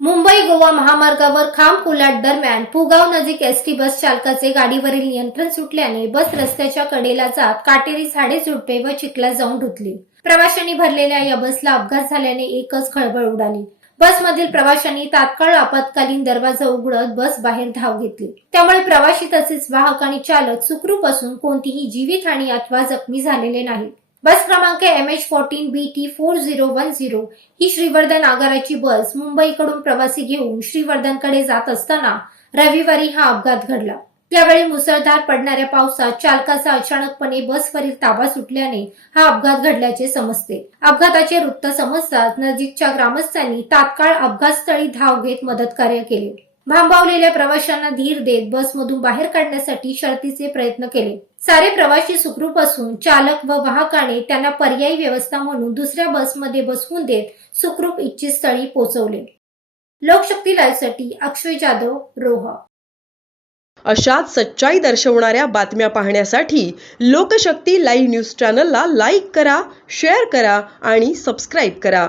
मुंबई गोवा महामार्गावर खांब कोलाट दरम्यान पुगाव नजीक एसटी बस चालकाचे गाडीवरील नियंत्रण सुटल्याने बस रस्त्याच्या कडेला जात काटेरी झाडे झुडपे व चिखलात जाऊन धुतली. प्रवाशांनी भरलेल्या या बसला अपघात झाल्याने एकच खळबळ उडाली. बसमधील प्रवाशांनी तात्काळ आपत्कालीन दरवाजा उघडत बस बाहेर धाव घेतली. त्यामुळे प्रवाशी तसेच वाहक आणि चालक सुखरूप असून कोणतीही जीवितहानी अथवा जखमी झालेले नाही बस क्रमांक M H fourteen B T four zero one zero. ही श्रीवर्धन आगाराची बस मुंबईकडून प्रवासी घेऊन श्रीवर्धनकडे जात असताना रविवारी हा अपघात घडला. त्यावेळी मुसळधार पडणाऱ्या पावसात चालकाचा अचानकपणे बसवरील ताबा सुटल्याने हा अपघात घडल्याचे समजते. अपघाताचे वृत्त समजताच नजीकच्या ग्रामस्थांनी तात्काळ अपघातस्थळी धाव घेत मदत कार्य केले. भांबावलेल्या प्रवाशांना धीर देत बसमधून बाहेर काढण्यासाठी शर्तीचे प्रयत्न केले. सारे प्रवासी सुखरूप असून चालक व वाहकाने त्यांना पर्यायी व्यवस्था म्हणून दुसऱ्या बसमध्ये बसवून देत सुखरूप इच्छित स्थळी पोहोचवले. लोकशक्ती लाईव्हसाठी अक्षय जाधव रोहा. अशाच सच्चाई दर्शवणाऱ्या बातम्या पाहण्यासाठी लोकशक्ती लाईव्ह न्यूज चॅनलला लाईक करा शेअर करा आणि सबस्क्राईब करा.